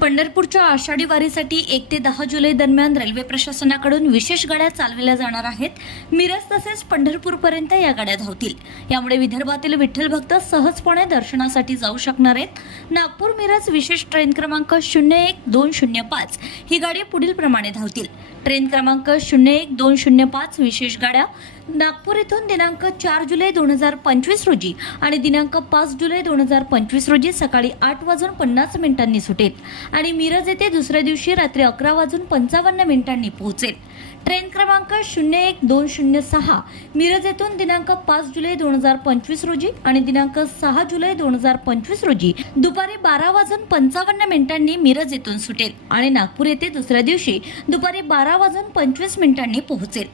पंढरपूरच्या आषाढी वारीसाठी एक ते दहा जुलै दरम्यान रेल्वे प्रशासनाकडून विशेष गाड्या चालविल्या जाणार आहेत. मिरज तसेच पंढरपूरपर्यंत या गाड्या धावतील. यामुळे विदर्भातील विठ्ठल भक्त सहजपणे दर्शनासाठी जाऊ शकणार आहेत. नागपूर मिरज विशेष ट्रेन क्रमांक शून्य एक दोन शून्य पाच ही गाडी पुढील प्रमाणे धावतील. ट्रेन क्रमांक शून्य एक दोन शून्य पाच विशेष गाड्या नागपूर येथून दिनांक चार जुलै दोन हजार पंचवीस रोजी आणि दिनांक पाच जुलै दोन हजार पंचवीस रोजी सकाळी आठ वाजून पन्नास मिनिटांनी सुटेल. आणि मिरज येथे दुसऱ्या दिवशी रात्री अकरा वाजून पंचावन्न मिनिटांनी पोहोचेल. ट्रेन क्रमांक शून्य एक दोन शून्य सहा मिरज येथून दिनांक पाच जुलै दोन हजार पंचवीस रोजी आणि दिनांक सहा जुलै दोन हजार पंचवीस रोजी दुपारी बारा वाजून पंचावन्न मिनिटांनी मिरज येथून सुटेल आणि नागपूर येथे दुसऱ्या दिवशी दुपारी बारा वाजून पंचवीस मिनिटांनी पोहोचेल.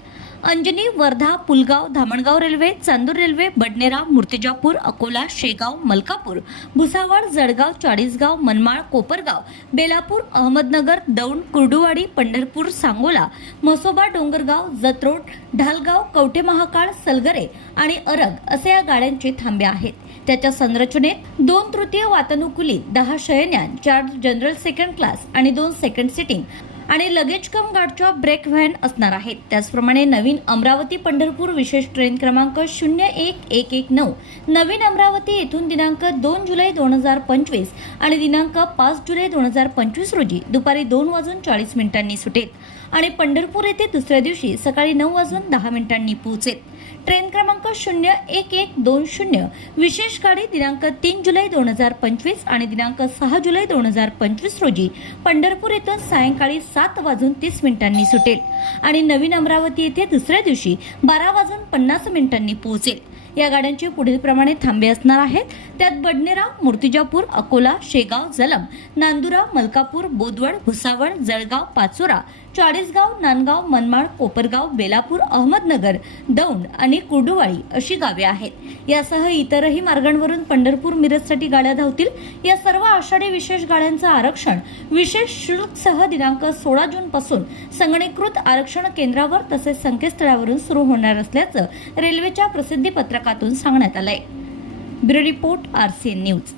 अंजनी वर्धा पुलगाव धामणगाव रेल्वे चांदूर रेल्वे बडनेरा मूर्तिजापूर अकोला शेगाव मलकापूर भुसावळ जळगाव चाळीसगाव मनमाळ कोपरगाव बेलापूर अहमदनगर दौंड कुर्डुवाडी पंढरपूर सांगोला म्हसोबा डोंगरगाव जत्रोड ढालगाव कवठे महाकाळ सलगरे आणि अरग असे या गाड्यांचे थांबे आहेत. त्याच्या संरचनेत दोन तृतीय वातानुकूलित दहा शयन्यान चार जनरल सेकंड क्लास आणि दोन सेकंड सिटिंग आणि लगेज कम गाठच्या ब्रेक व्हॅन असणार आहेत. त्याचप्रमाणे नवीन अमरावती पंढरपूर विशेष ट्रेन क्रमांक शून्य एक एक एक नऊ नवीन अमरावती येथून दिनांक दोन जुलै दोन हजार पंचवीस आणि दिनांक पाच जुलै दोन हजार पंचवीस रोजी दुपारी दोन वाजून चाळीस मिनिटांनी सुटेल आणि पंढरपूर येथे दुसऱ्या दिवशी सकाळी नऊ वाजून दहा मिनिटांनी पोहोचेल. ट्रेन क्रमांक शून्य एक एक दोन शून्य विशेष गाडी दिनांक तीन जुलै दोन हजार पंचवीस आणि दिनांक सहा जुलै दोन हजार पंचवीस रोजी पंढरपूर येथून सायंकाळी सात वाजून तीस मिनिटांनी सुटेल. आणि नवीन अमरावती येथे दुसऱ्या दिवशी बारा वाजून पन्नास मिनिटांनी पोहोचेल. या गाड्यांचे पुढील प्रमाणे थांबे असणार आहेत. त्यात बडनेरा मूर्तिजापूर अकोला शेगाव जलम नांदुरा मलकापूर बोदवड भुसावळ जळगाव पाचोरा चाळीसगाव नांदगाव मनमाड कोपरगाव बेलापूर अहमदनगर दौंड आणि कुर्डुवाळी अशी गावे आहेत. यासह इतरही मार्गांवरून पंढरपूर मिरजसाठी गाड्या धावतील. या सर्व आषाढी विशेष गाड्यांचं आरक्षण विशेष शुल्कसह दिनांक सोळा जूनपासून संगणीकृत आरक्षण केंद्रावर तसेच संकेतस्थळावरून सुरू होणार असल्याचं रेल्वेच्या प्रसिद्धी पत्रकातून सांगण्यात आलंय. Bureau report RCN news.